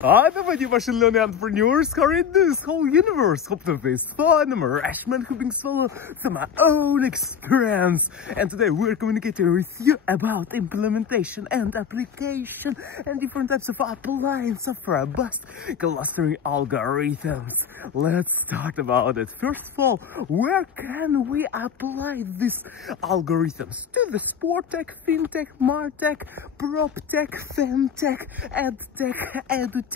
Hi, everybody, machine learning entrepreneurs who are in this whole universe. Hope that it's fun. I'm a Rashman who brings follow to my own experience. And today we're communicating with you about implementation and application and different types of appliance of robust clustering algorithms. Let's talk about it. First of all, where can we apply these algorithms? To the SportTech, FinTech, MarTech, PropTech, FinTech, AdTech, EduTech,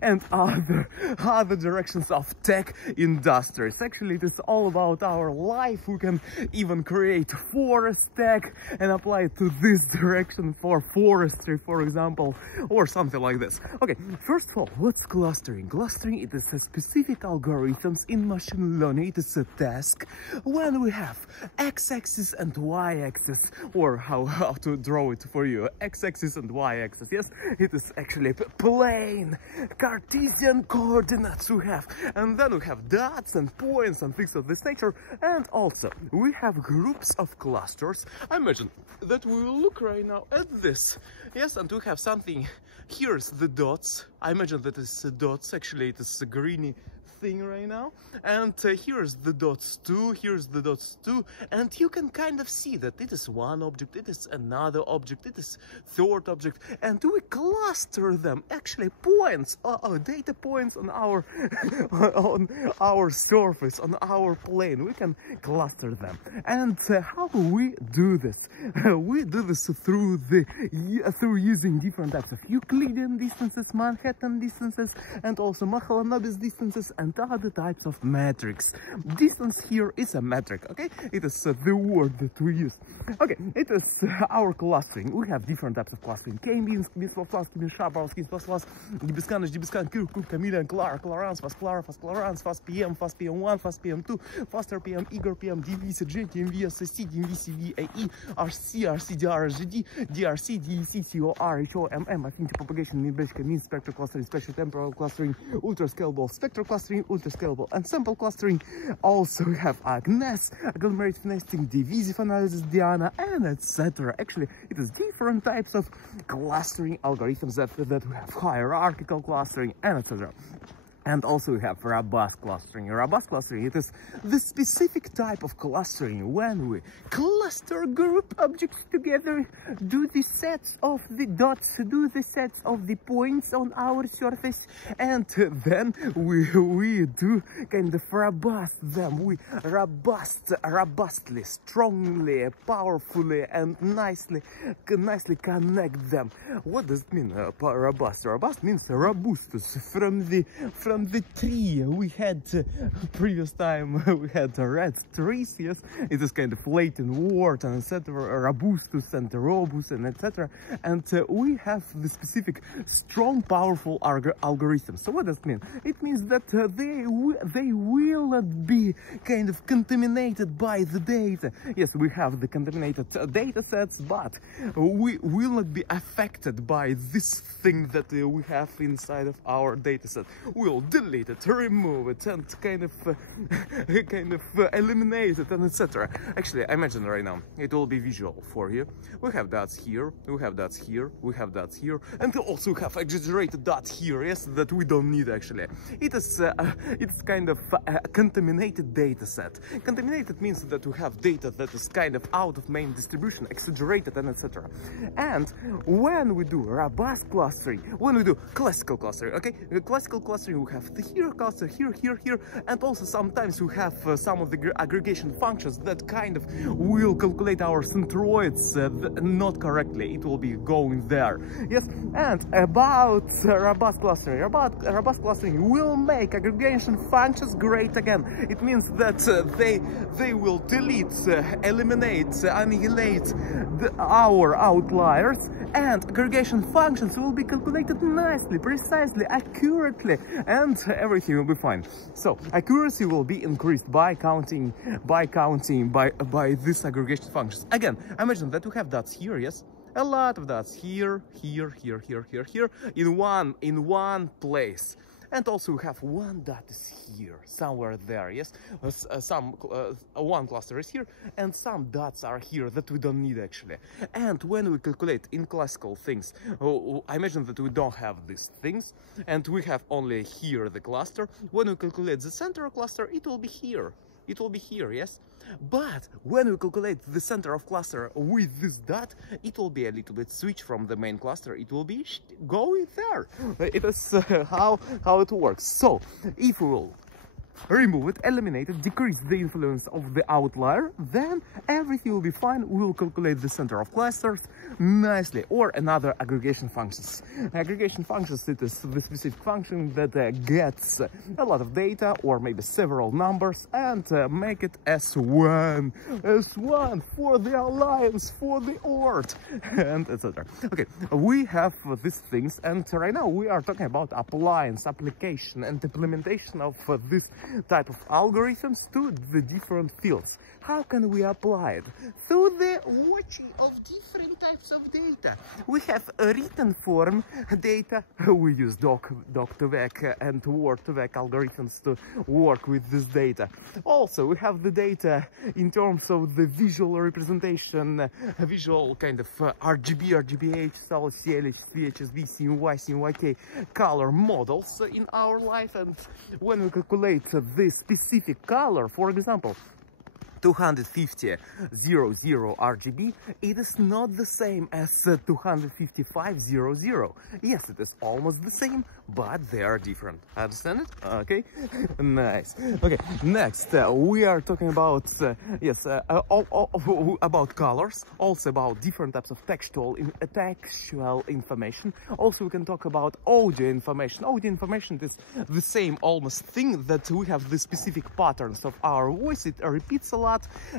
and other directions of tech industries. Actually, it is all about our life. We can even create forest tech and apply it to this direction for forestry, for example, or something like this. Okay, first of all, what's clustering? Clustering, it is a specific algorithms in machine learning. It is a task when we have x-axis and y-axis, or how to draw it for you, x-axis and y-axis. Yes, it is actually plane Cartesian coordinates we have, and then we have dots and points and things of this nature. And also we have groups of clusters. I imagine that we will look right now at this. Yes, and we have something. Here's the dots. I imagine that is the dots. Actually, it is a greeny thing right now, and here's the dots too, here's the dots too, and you can kind of see that it is one object, it is another object, it is third object, and we cluster them. Actually, points, data points on our on our surface, on our plane, we can cluster them. And how we do this? We do this through using different types of Euclidean distances, Manhattan distances, and also Mahalanobis distances, and other types of metrics. Distance here is a metric, okay? It is the word that we use. Okay, it is our clustering. We have different types of clustering. K-means, K-means, K-means, Sharp, K-means, Debiscan, Debiscan, Kirk, Chameleon, Clara, Clarence, Fast Clara, Fast Clarence, Fast PM, Fast PM1, Fast PM2, Faster PM, Igor PM, DV, CJ, DMV, SSC, DMV, CV, AE, RC, RCDR, GD, DRC, DEC, COR, HO, MM, affinity propagation, mean spectral clustering, spatial temporal clustering, ultra scalable spectral clustering, ultra scalable ensemble clustering. Also we have AGNES, agglomerative nesting, divisive analysis, Diana, and etc. Actually, it is different types of clustering algorithms that we have: hierarchical clustering and etc. And also we have robust clustering. Robust clustering, it is the specific type of clustering when we cluster group objects together, do the sets of the dots, do the sets of the points on our surface, and then we do kind of robust them. We robustly, strongly, powerfully, and nicely connect them. What does it mean, robust? Robust means robustus. From the tree we had previous time, we had red trees. Yes, it is kind of Latin word, and etc. Robustus and robust and etc. And we have the specific strong, powerful algorithms. So what does it mean? It means that they will not be kind of contaminated by the data. Yes, we have the contaminated data sets, but we will not be affected by this thing that we have inside of our data set. We'll delete it, remove it, and kind of eliminate it, and etc. Actually, I imagine right now it will be visual for you. We have dots here, we have dots here, we have dots here, and also have exaggerated dots here. Yes, that we don't need actually. It's kind of a contaminated data set. Contaminated means that we have data that is kind of out of main distribution, exaggerated, and etc. And when we do robust clustering, when we do classical clustering, okay, classical clustering, we have the here cluster, here, and also sometimes we have some of the aggregation functions that kind of will calculate our centroids not correctly. It will be going there. Yes, and about robust clustering. Robust clustering will make aggregation functions great again. It means that they will delete, eliminate, annihilate our outliers, and aggregation functions will be calculated nicely, precisely, accurately, and everything will be fine. So accuracy will be increased by counting by this aggregation functions. Again, imagine that we have dots here. Yes, a lot of dots here in one place. And also we have one dot is here, somewhere there, yes? One cluster is here, and some dots are here that we don't need actually. And when we calculate in classical things, I imagine that we don't have these things, and we have only here the cluster. When we calculate the center cluster, it will be here. It will be here, yes? But when we calculate the center of cluster with this dot, it will be a little bit switch from the main cluster. It will be going there. It is how it works. So if we will remove it, eliminate it, decrease the influence of the outlier, then everything will be fine. We will calculate the center of clusters nicely. Or another aggregation functions. Aggregation functions, it is the specific function that gets a lot of data or maybe several numbers and make it as one for the alliance, for the org, and etc. Okay, we have these things, and right now we are talking about application and implementation of this type of algorithms to the different fields. How can we apply it? Through the watching of different types of data. We have a written form data. We use doc2vec and word2vec algorithms to work with this data. Also, we have the data in terms of the visual representation, visual kind of RGB, RGBH, style, CLH, VHSB, CMY, CMYK color models in our life. And when we calculate the specific color, for example, 250 00 RGB, it is not the same as 255 00. Yes, it is almost the same, but they are different. Understand it? Okay, nice. Okay, next we are talking about about colors, also about different types of textual information. Also, we can talk about audio information. Audio information is the same almost thing, that we have the specific patterns of our voice. It repeats a lot,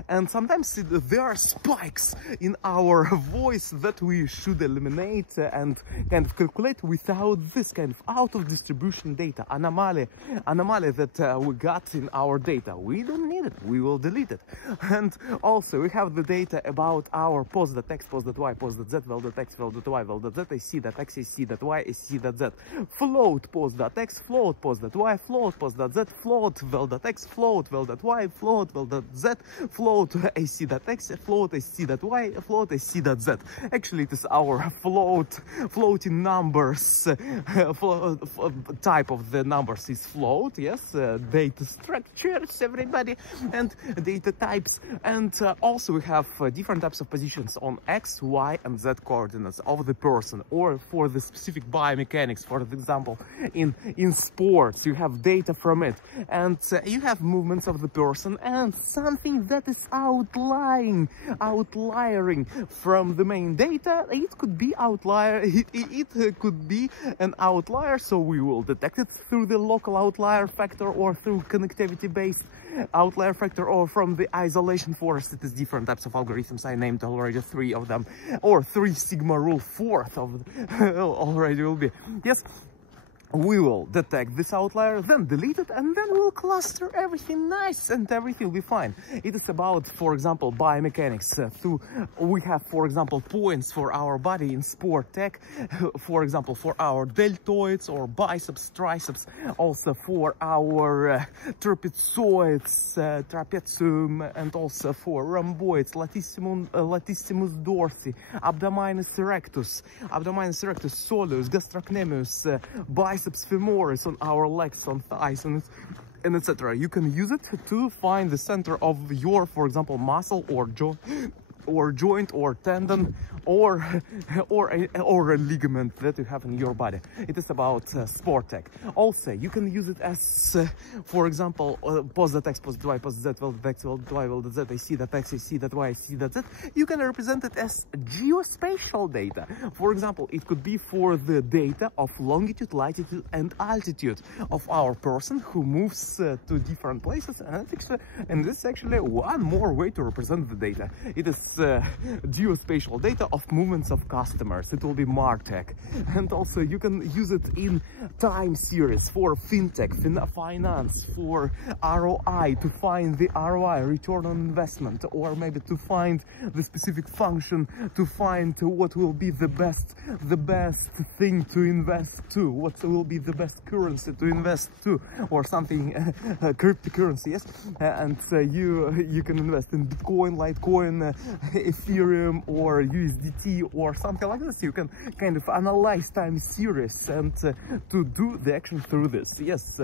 and sometimes there are spikes in our voice that we should eliminate and kind of calculate without this kind of out of distribution data, anomaly that we got in our data. We don't need it, we will delete it. And also we have the data about our pos.x, pos.y, pos.z, val.x, val.y, val.z, ac.x, ac.y, ac.z, float pos.x, float pos.y, float pos.z, float val.x, float val.y, float val.z, float ac.x, float ac.y, float ac.z. Actually, it is our floating numbers. Type of the numbers is float, yes, data structures, everybody, and data types. And also we have different types of positions on x, y, and z coordinates of the person, or for the specific biomechanics. For example, in sports, you have data from it, and you have movements of the person and something that is outliering from the main data. It could be outlier. It could be an outlier, so we will detect it through the local outlier factor or through connectivity based outlier factor, or from the isolation force. It is different types of algorithms. I named already 3 of them, or 3 sigma rule, 4th of already will be. Yes, we will detect this outlier, then delete it, and then we'll cluster everything nice and everything will be fine. It is about, for example, biomechanics. We have, for example, points for our body in SportTech, for example, for our deltoids or biceps, triceps, also for our trapezoids, trapezium, and also for rhomboids, latissimus dorsi, abdominis rectus, soleus, gastrocnemius, biceps femoris on our legs, on thighs, and etc. You can use it to find the center of your, for example, muscle or joint or tendon or a ligament that you have in your body. It is about SportTech. Also, you can use it as, for example, pos.x, pos.y, pos.z, val.x, val.y, val.z, ac.x, ac.y, ac.z. You can represent it as geospatial data. For example, it could be for the data of longitude, latitude, and altitude of our person who moves to different places, and this is actually one more way to represent the data. It is geospatial data of movements of customers. It will be MarTech. And also you can use it in time series for FinTech, finance, for ROI, to find the ROI, return on investment, or maybe to find the specific function, to find what will be the best thing to invest to, what will be the best currency to invest to, or something, cryptocurrency, yes. And you can invest in Bitcoin, Litecoin, Ethereum, or USDT, or something like this. You can kind of analyze time series and to do the action through this. Yes,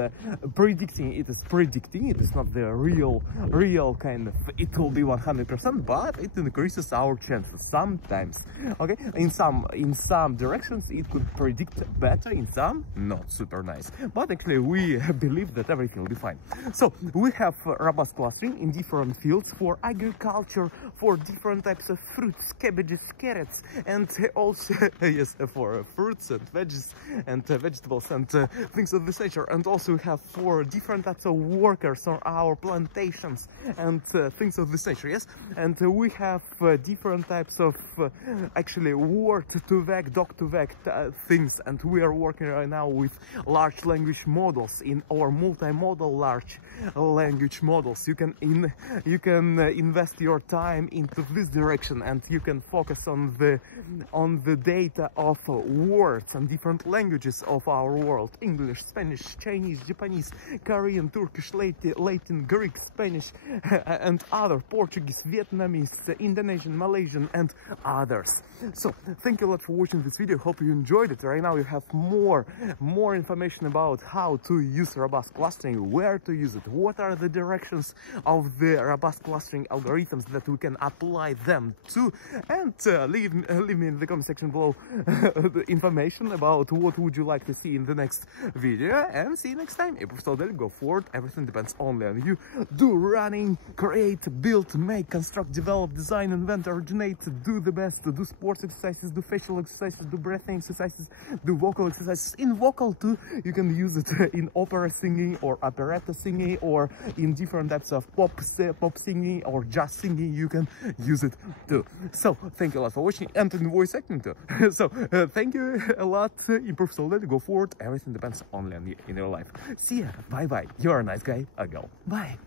predicting, it is not the real kind of, it will be 100%, but it increases our chances sometimes. Okay, in some directions it could predict better, in some not super nice, but actually we believe that everything will be fine. So we have robust clustering in different fields for agriculture, for different types of fruits, cabbages, carrots, and also yes, for fruits and veggies and vegetables and things of this nature. And also we have for different types of workers on our plantations and things of this nature, yes. And we have different types of actually word-to-vec, doc-to-vec things, and we are working right now with large language models or multimodal large language models. You can invest your time into this direction, and you can focus on the data of words and different languages of our world: English, Spanish, Chinese, Japanese, Korean, Turkish, Latin, Greek, Spanish, and other, Portuguese, Vietnamese, Indonesian, Malaysian, and others. So thank you a lot for watching this video. Hope you enjoyed it. Right now you have more information about how to use robust clustering, where to use it, what are the directions of the robust clustering algorithms that we can apply them to, and leave me in the comment section below the information about what would you like to see in the next video. And see you next time. Go forward. Everything depends only on you. Do running, create, build, make, construct, develop, design, invent, originate, do the best, do sports exercises, do facial exercises, do breathing exercises, do vocal exercises. In vocal too, you can use it in opera singing or operetta singing, or in different types of pop singing or jazz singing. You can use it too. So thank you a lot for watching, and in voice acting too. So thank you a lot. Improve slowly, go forward. Everything depends only on you in your life. See ya. Bye bye. You're a nice guy, a girl. Bye.